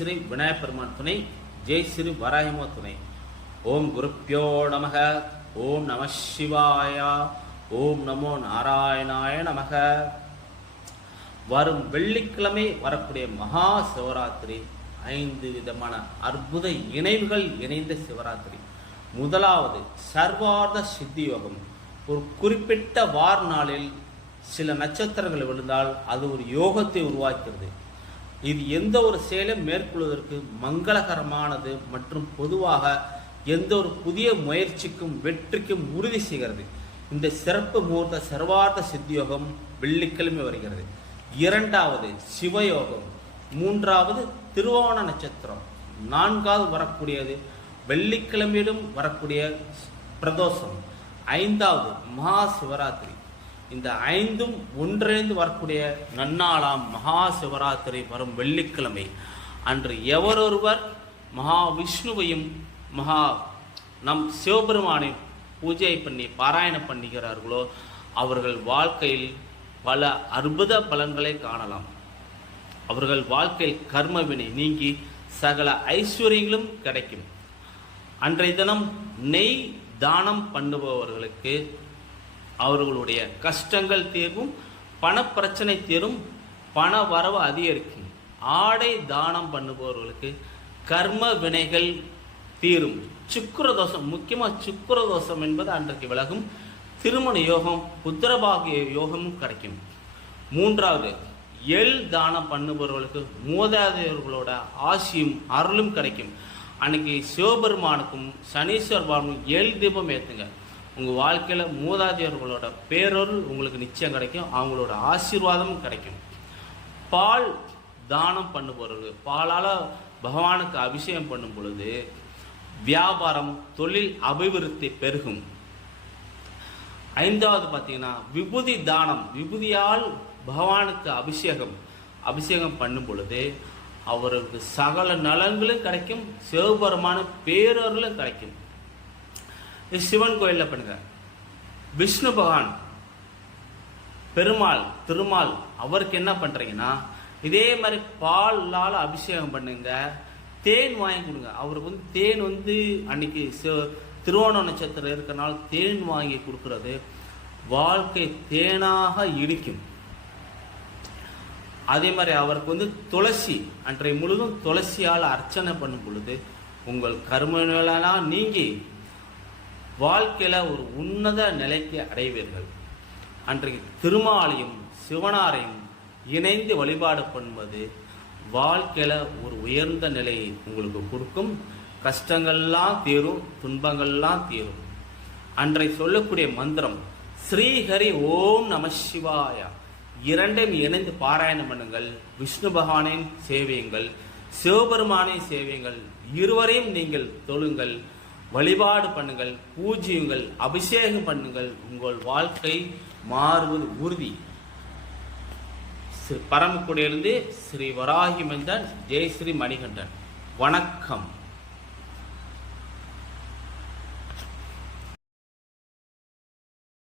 ஸ்ரீ விநாயகப் பெருமான் துணை ஜெய் ஸ்ரீ வராயமோ துணை. ஓம் குருப்பியோ நமக ஓம் நம சிவாயா ஓம் நமோ நாராயணாய நமக. வரும் வெள்ளிக்கிழமை வரக்கூடிய மகா சிவராத்திரி ஐந்து விதமான அற்புத இணைவுகள் இணைந்த சிவராத்திரி. முதலாவது சர்வார்த்த சித்தி யோகம். ஒரு குறிப்பிட்ட வார் நாளில் சில நட்சத்திரங்கள் விழுந்தால் அது ஒரு யோகத்தை உருவாக்கிறது. இது எந்த ஒரு செயலை மேற்கொள்வதற்கு மங்களகரமானது மற்றும் பொதுவாக எந்த ஒரு புதிய முயற்சிக்கும் வெற்றிக்கும் உறுதி செய்கிறது. இந்த சிறப்பு முகூர்த்த சர்வார்த்த சித்தியோகம் வெள்ளிக்கிழமை வருகிறது. இரண்டாவது சிவயோகம். மூன்றாவது திருவோண நட்சத்திரம். நான்காவது வரக்கூடியது வெள்ளிக்கிழமையிலும் வரக்கூடிய பிரதோஷம். ஐந்தாவது மகா சிவராத்திரி. இந்த ஐந்தும் ஒன்றிணைந்து வரக்கூடிய நன்னாளாம் மகா சிவராத்திரி வரும் வெள்ளிக்கிழமை. அன்று எவரொருவர் மகா விஷ்ணுவையும் மகா நம் சிவபெருமானையும் பூஜை பண்ணி பாராயணம் பண்ணுகிறார்களோ அவர்கள் வாழ்க்கையில் பல அற்புத பலன்களை காணலாம். அவர்கள் வாழ்க்கையில் கர்மவினை நீங்கி சகல ஐஸ்வர்யங்களும் கிடைக்கும். அன்றைய தினம் நெய் தானம் பண்ணுபவர்களுக்கு அவர்களுடைய கஷ்டங்கள் தீர்வும் பணப்பிரச்சனை தீரும் பண வரவு அதிகரிக்கும். ஆடை தானம் பண்ணுபவர்களுக்கு கர்ம வினைகள் தீரும். சுக்கரதோஷம் முக்கியமாக சுக்கரதோஷம் என்பது அன்றைக்கு விலகும். திருமண யோகம் புத்திரபாகிய யோகமும் கிடைக்கும். மூன்றாவது எள் தானம் பண்ணுபவர்களுக்கு மூதாதையர்களோட ஆசியும் அருளும் கிடைக்கும். அன்னைக்கு சிவபெருமானுக்கும் சனீஸ்வர் பகவானுக்கும் எள் தீபம் ஏற்றுங்க உங்கள் வாழ்க்கையில் மூதாதையர்களோட பேரொருள் உங்களுக்கு நிச்சயம் கிடைக்கும். அவங்களோட ஆசீர்வாதமும் கிடைக்கும். பால் தானம் பண்ணுபவர்கள் பாலால் பகவானுக்கு அபிஷேகம் பண்ணும் பொழுது வியாபாரம் தொழில் அபிவிருத்தி பெருகும். ஐந்தாவது பார்த்தீங்கன்னா விபூதி தானம் விபூதியால் பகவானுக்கு அபிஷேகம் அபிஷேகம் பண்ணும் பொழுது அவருக்கு சகல நலன்களும் கிடைக்கும் சிவபெருமான பேரொருளும் கிடைக்கும். இது சிவன் கோயிலில் பண்ணுங்க. விஷ்ணு பகவான் பெருமாள் திருமால் அவருக்கு என்ன பண்ணுறீங்கன்னா இதே மாதிரி பாலால் அபிஷேகம் பண்ணுங்க. தேன் வாங்கி கொடுங்க. அவருக்கு வந்து தேன் வந்து அன்னைக்கு திருவோண நட்சத்திரம் இருக்கனால தேன் வாங்கி கொடுக்கறது வாழ்க்கை தேனாக இடிக்கும் அதே மாதிரி அவருக்கு வந்து துளசி அன்றைய முழுதும் துளசியால் அர்ச்சனை பண்ணும் பொழுது உங்கள் கர்மங்களெல்லாம் நீங்கி வாழ்க்கையில் ஒரு உன்னத நிலைக்கு அடைவீர்கள். அன்றைக்கு திருமாலையும் சிவனாரையும் இணைந்து வழிபாடு பண்ணுவது வாழ்க்கையில் ஒரு உயர்ந்த நிலையை உங்களுக்கு கொடுக்கும். கஷ்டங்கள்லாம் தீரும் துன்பங்கள்லாம் தீரும். அன்றை சொல்லக்கூடிய மந்திரம் ஸ்ரீஹரி ஓம் நம சிவாயா. இரண்டையும் இணைந்து பாராயணம் பண்ணுங்கள். விஷ்ணு பகவானின் சேவியுங்கள் சிவபெருமானின் சேவியுங்கள் இருவரையும் நீங்கள் தொழுங்கள். வழிபாடு பண்ணுங்கள் பூஜ்யங்கள் அபிஷேகம் பண்ணுங்கள். உங்கள் வாழ்க்கை மாறுவது உறுதி. பரமக்குடியிலிருந்து ஸ்ரீ வராகிமந்தன் ஜெய் ஸ்ரீ மணிகண்டன். வணக்கம்.